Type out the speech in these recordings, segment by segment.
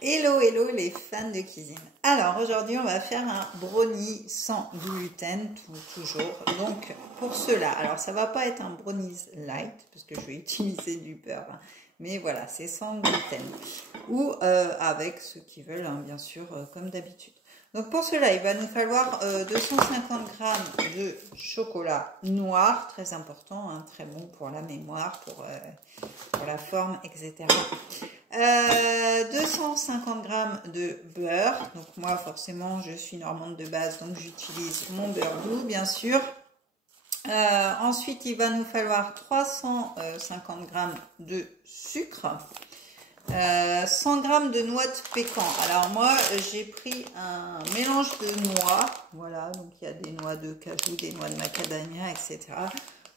Hello, hello les fans de cuisine. Alors aujourd'hui on va faire un brownie sans gluten, toujours. Donc pour cela, alors ça va pas être un brownie light parce que je vais utiliser du beurre, hein, mais voilà, c'est sans gluten. Ou avec ceux qui veulent, hein, bien sûr, comme d'habitude. Donc pour cela, il va nous falloir 250 g de chocolat noir, très important, hein, très bon pour la mémoire, pour la forme, etc. 250 g de beurre. Donc moi forcément je suis normande de base, donc j'utilise mon beurre doux bien sûr. Ensuite il va nous falloir 350 g de sucre. 100 g de noix de pécan. Alors moi j'ai pris un mélange de noix, voilà, donc il y a des noix de cajou, des noix de macadamia, etc.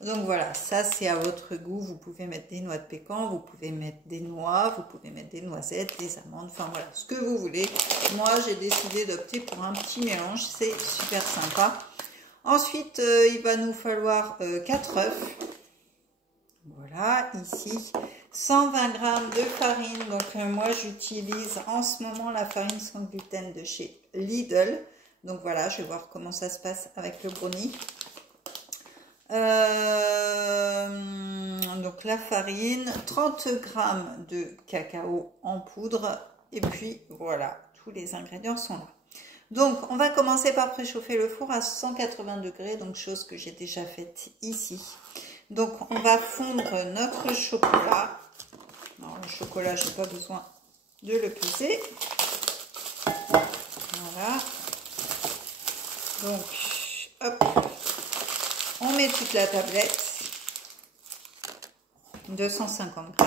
Donc voilà, ça c'est à votre goût, vous pouvez mettre des noix de pécan, vous pouvez mettre des noix, vous pouvez mettre des noisettes, des amandes, enfin voilà, ce que vous voulez. Moi j'ai décidé d'opter pour un petit mélange, c'est super sympa. Ensuite il va nous falloir 4 œufs, voilà, ici. 120 g de farine, donc moi j'utilise en ce moment la farine sans gluten de chez Lidl. Donc voilà, je vais voir comment ça se passe avec le brownie. Donc la farine, 30 g de cacao en poudre et puis voilà, tous les ingrédients sont là. Donc on va commencer par préchauffer le four à 180 degrés, donc chose que j'ai déjà faite ici. Donc on va fondre notre chocolat. Alors le chocolat, je n'ai pas besoin de le peser. Voilà. Donc hop, on met toute la tablette. 250 g.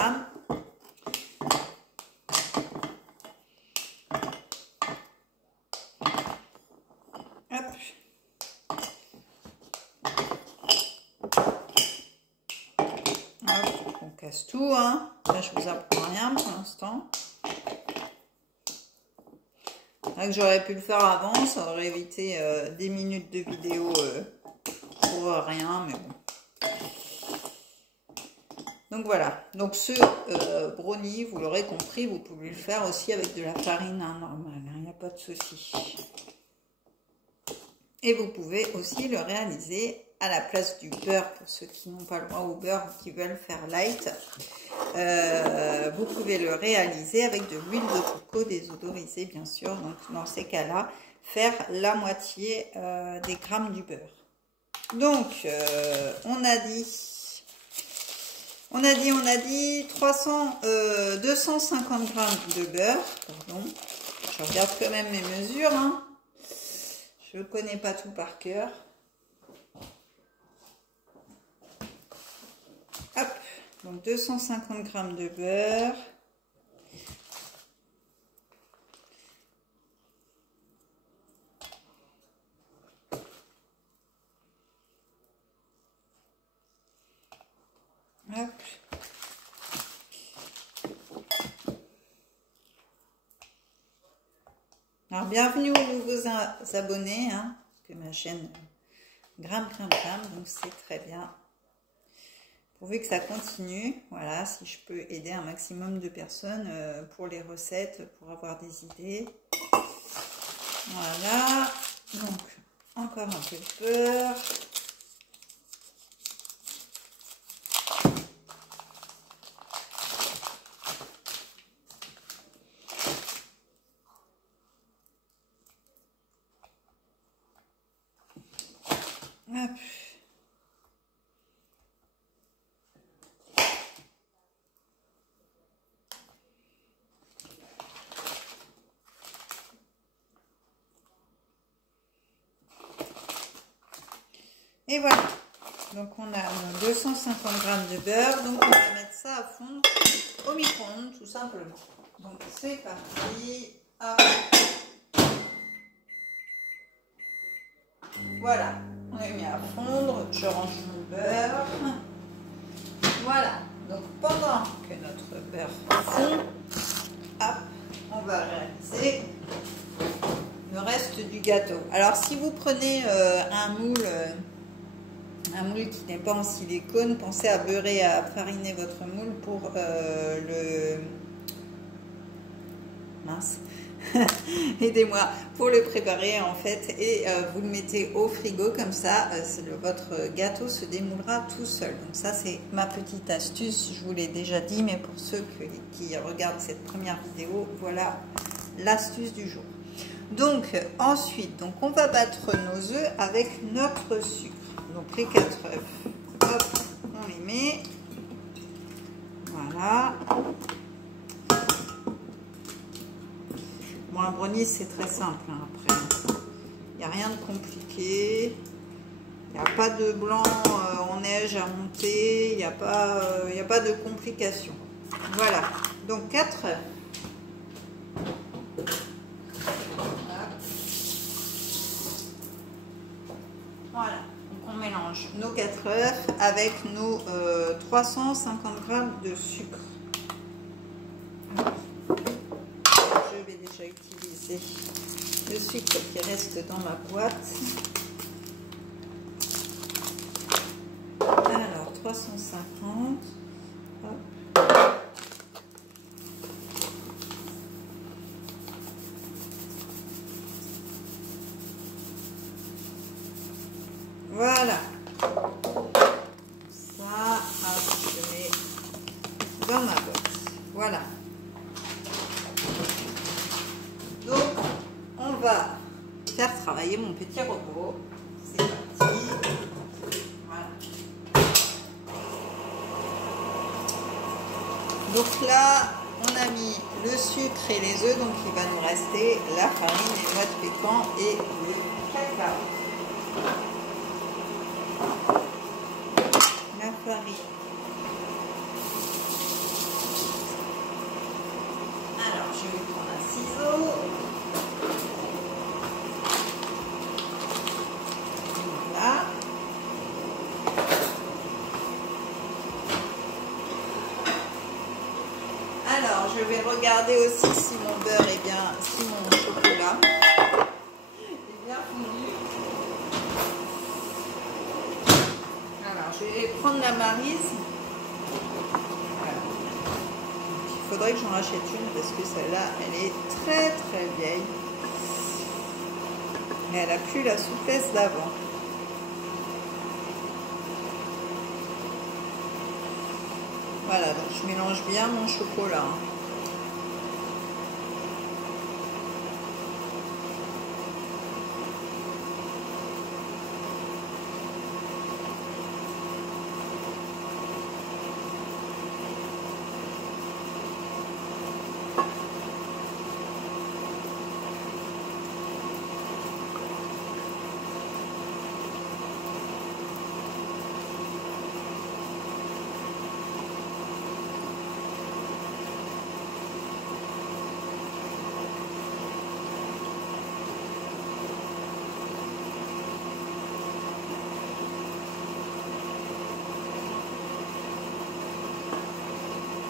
Hop. On casse tout, hein. Là, je vous apprends rien pour l'instant. J'aurais pu le faire avant, ça aurait évité des minutes de vidéo pour rien, mais bon. Donc voilà, donc ce brownie, vous l'aurez compris, vous pouvez le faire aussi avec de la farine hein, normale, il n'y a pas de souci. Et vous pouvez aussi le réaliser à la place du beurre, pour ceux qui n'ont pas le droit au beurre ou qui veulent faire light. Vous pouvez le réaliser avec de l'huile de coco désodorisée, bien sûr. Donc dans ces cas-là, faire la moitié des grammes du beurre. Donc, on a dit 250 g de beurre. Pardon. Je regarde quand même mes mesures. Hein. Je ne connais pas tout par cœur. Hop, donc 250 g de beurre. Hop. Alors, bienvenue aux nouveaux abonnés, hein, parce que ma chaîne grimpe, donc c'est très bien. Pourvu que ça continue, voilà, si je peux aider un maximum de personnes pour les recettes, pour avoir des idées. Voilà, donc encore un peu de beurre. Hop. Et voilà, donc on a 250 g de beurre, donc on va mettre ça à fondre au micro-ondes tout simplement. Donc c'est parti. Hop. Voilà, on est mis à fondre, je range mon beurre. Voilà, donc pendant que notre beurre fond, hop, on va réaliser le reste du gâteau. Alors si vous prenez un moule qui n'est pas en silicone, pensez à beurrer, à fariner votre moule pour mince. Aidez-moi pour le préparer en fait et vous le mettez au frigo comme ça votre gâteau se démoulera tout seul. Donc ça c'est ma petite astuce, je vous l'ai déjà dit, mais pour ceux qui regardent cette première vidéo, voilà l'astuce du jour. Donc ensuite, donc on va battre nos œufs avec notre sucre. Donc les 4 œufs, hop, on les met, voilà. Bon, un brownie, c'est très simple hein, après. Il n'y a rien de compliqué. Il n'y a pas de blanc en neige à monter. Il n'y a pas de complications. Voilà. Donc 4 œufs. Voilà. Donc on mélange nos 4 œufs avec nos 350 g de sucre. Je vais déjà utiliser le sucre qui reste dans ma boîte. Alors 350. Hop. Voilà. Ça, je mets dans ma boîte. Voilà. Donc, on va faire travailler mon petit robot. C'est parti. Voilà. Donc là, on a mis le sucre et les œufs. Donc, il va nous rester la farine, les noix de pécan et le cacao. La farine. Alors, je vais prendre un ciseau. Voilà. Alors, je vais regarder aussi si mon beurre est bien, si mon chocolat est bien fondu. Alors, je vais prendre la maryse. Voilà. Il faudrait que j'en rachète une parce que celle-là, elle est très très vieille. Mais elle n'a plus la souplesse d'avant. Voilà, donc je mélange bien mon chocolat.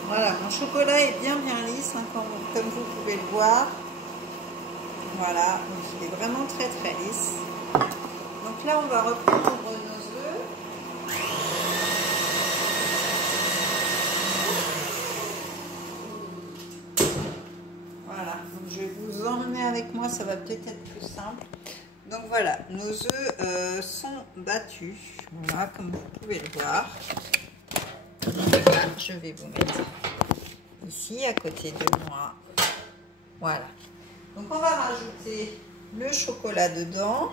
Voilà, mon chocolat est bien lisse, hein, comme vous pouvez le voir. Voilà, donc il est vraiment très très lisse. Donc là, on va reprendre nos œufs. Voilà, donc je vais vous emmener avec moi, ça va peut-être être plus simple. Donc voilà, nos œufs sont battus, voilà, comme vous pouvez le voir. Là, je vais vous mettre ici à côté de moi. Voilà. Donc on va rajouter le chocolat dedans.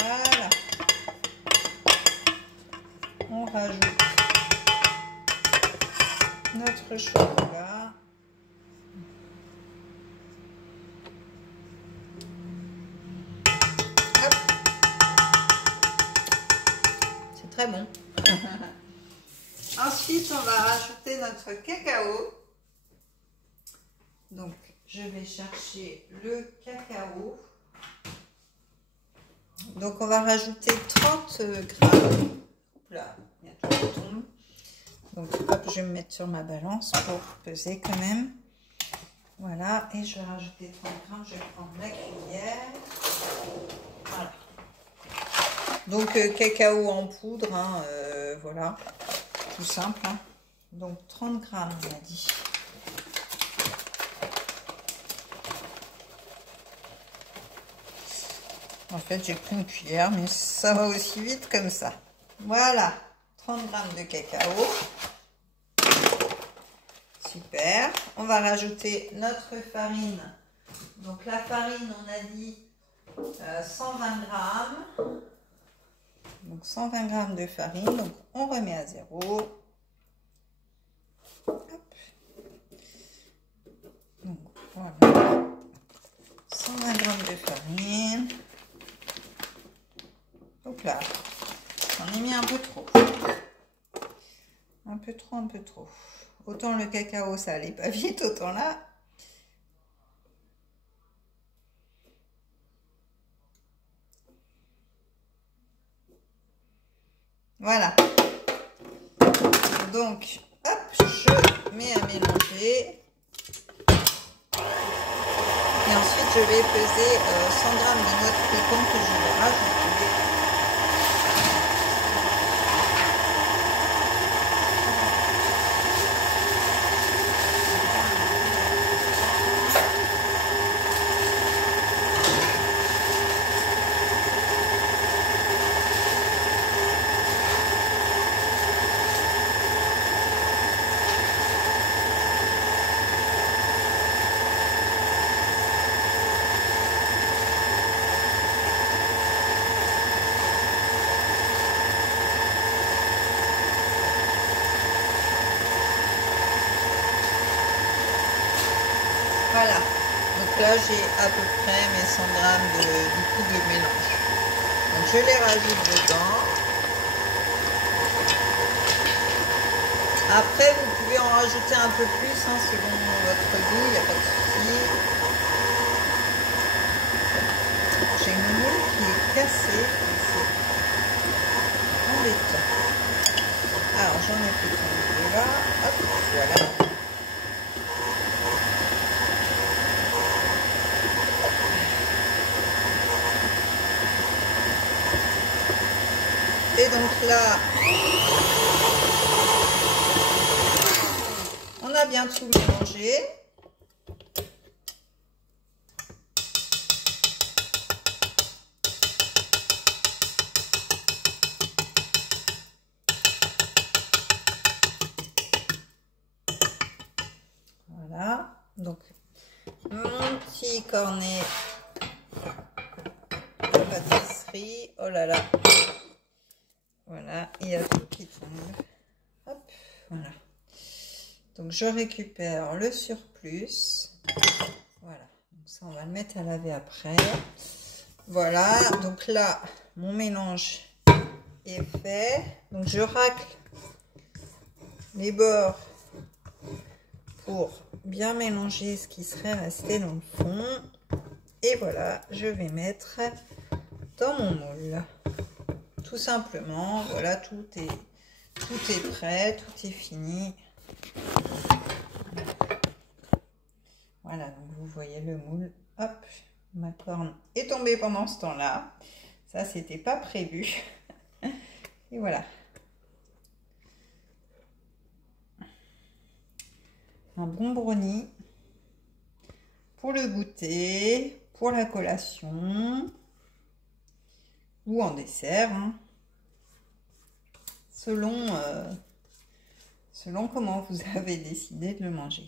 Voilà. On rajoute notre chocolat. Hop. C'est très bon. Ensuite, on va rajouter notre cacao. Donc, je vais chercher le cacao. Donc, on va rajouter 30 grammes. Là, il y a tout qui tombe. Donc, hop, je vais me mettre sur ma balance pour peser quand même. Voilà, et je vais rajouter 30 grammes. Je vais prendre la cuillère. Voilà. Donc, cacao en poudre, hein, voilà, tout simple. Hein. Donc, 30 grammes, on a dit. En fait, j'ai pris une cuillère, mais ça va aussi vite comme ça. Voilà, 30 grammes de cacao. Super. On va rajouter notre farine. Donc, la farine, on a dit 120 grammes. Donc, 120 grammes de farine. Donc, on remet à 0. Hop. Donc, voilà. 120 grammes de farine. Hop là. J'en ai mis un peu trop. Un peu trop, un peu trop. Autant le cacao, ça allait pas vite, autant là. Voilà. Donc, hop, je mets à mélanger. Et ensuite, je vais peser 100 grammes de noix de pécan que je vais rajouter. Voilà, donc là j'ai à peu près mes 100 grammes du coup de mélange. Donc je les rajoute dedans. Après vous pouvez en rajouter un peu plus hein, selon votre goût, il n'y a pas de souci. J'ai une moule qui est cassée, c'est embêtant. Alors j'en ai pris un peu là, hop, voilà. Et donc là, on a bien tout mélangé. Voilà, donc mon petit cornet de pâtisserie. Oh là là. Voilà, il y a tout qui tombe. Hop, voilà. Donc je récupère le surplus. Voilà, donc ça on va le mettre à laver après. Voilà, donc là mon mélange est fait. Donc je racle les bords pour bien mélanger ce qui serait resté dans le fond. Et voilà, je vais mettre dans mon moule. Tout simplement, voilà, tout est prêt, tout est fini. Voilà, donc vous voyez le moule. Hop, ma corne est tombée pendant ce temps-là. Ça, c'était pas prévu. Et voilà. Un bon brownie pour le goûter, pour la collation ou en dessert, hein, selon comment vous avez décidé de le manger.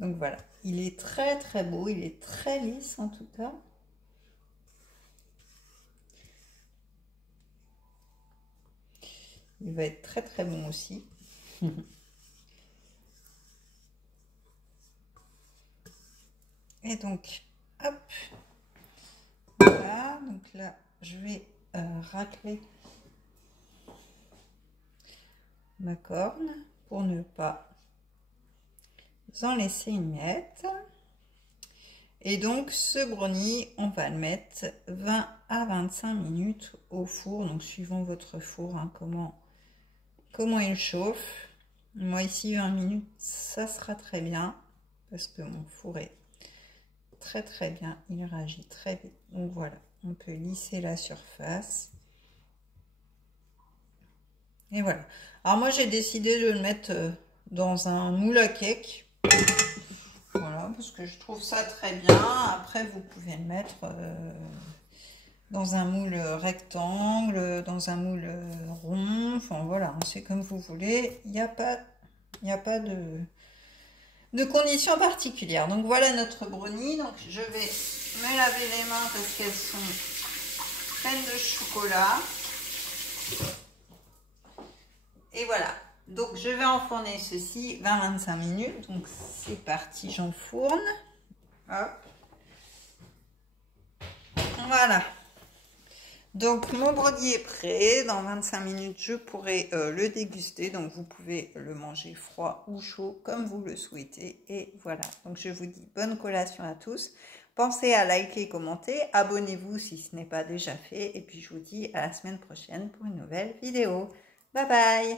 Donc voilà, il est très très beau, il est très lisse en tout cas. Il va être très très bon aussi. Et donc, hop, voilà, donc là, je vais racler ma corne pour ne pas en laisser une miette. Et donc ce brownie, on va le mettre 20 à 25 minutes au four, donc suivant votre four, hein, comment il chauffe. Moi ici 20 minutes, ça sera très bien, parce que mon four est très bien, il réagit très vite. Donc voilà, on peut lisser la surface. Et voilà. Alors moi j'ai décidé de le mettre dans un moule à cake. Voilà, parce que je trouve ça très bien. Après vous pouvez le mettre dans un moule rectangle, dans un moule rond. Enfin voilà, c'est comme vous voulez. Il n'y a pas de conditions particulières. Donc voilà notre brownie. Donc je vais me laver les mains parce qu'elles sont pleines de chocolat. Et voilà. Donc je vais enfourner ceci 20-25 minutes. Donc c'est parti, j'enfourne. Hop. Voilà. Donc mon brownie est prêt. Dans 25 minutes, je pourrai le déguster. Donc vous pouvez le manger froid ou chaud comme vous le souhaitez. Et voilà. Donc je vous dis bonne collation à tous. Pensez à liker, commenter. Abonnez-vous si ce n'est pas déjà fait. Et puis je vous dis à la semaine prochaine pour une nouvelle vidéo. Bye bye.